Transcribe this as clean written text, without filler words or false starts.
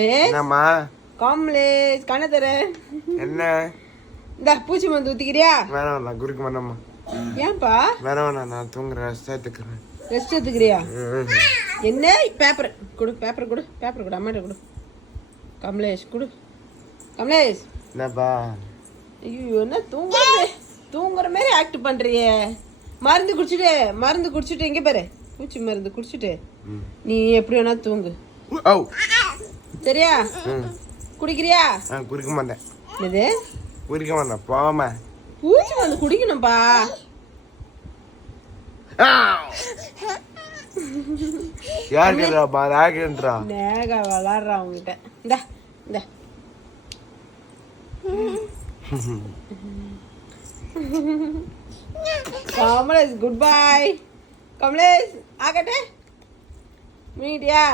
என்னம்மா கமலேஷ் கண்ண தர என்ன இந்த பூச்சி மருந்து ஊத்திக்கிறியா? வேணாம் நான் குறுக்க வேணாம்மா. ஏன்பா? வேணாம் நான் தூங்குறேன், ரெஸ்ட் எடுத்துக்கிறேன். ரெஸ்ட் எடுத்துக்கிறியா? என்ன பேப்பர் கொடு, பேப்பர் கொடு, பேப்பர் கொடு, அம்மாட்ட கொடு. கமலேஷ் கொடு. கமலேஷ் என்னப்பா? ஐயோ என்ன தூங்குற மாதிரி ஆக்ட் பண்றியே. மருந்து குடிச்சிட்டு எங்க பாரு, பூச்சி மருந்து குடிச்சிட்டு நீ எப்படி வேணா தூங்கு சரியா? குடிக்கிறியா? குடிக்க மாட்டேன். இது குடிக்க மாட்டேன், போகாம. பூச்சி மருந்து குடிக்கணும்பா. யார் கேட்கறாப்பா? ராகேன்றா நேகா விளாடுறா அவங்ககிட்ட. இந்த இந்த கமலேஷ் குட் பை. கமலேஷ் ஆகட்டே மீடியா.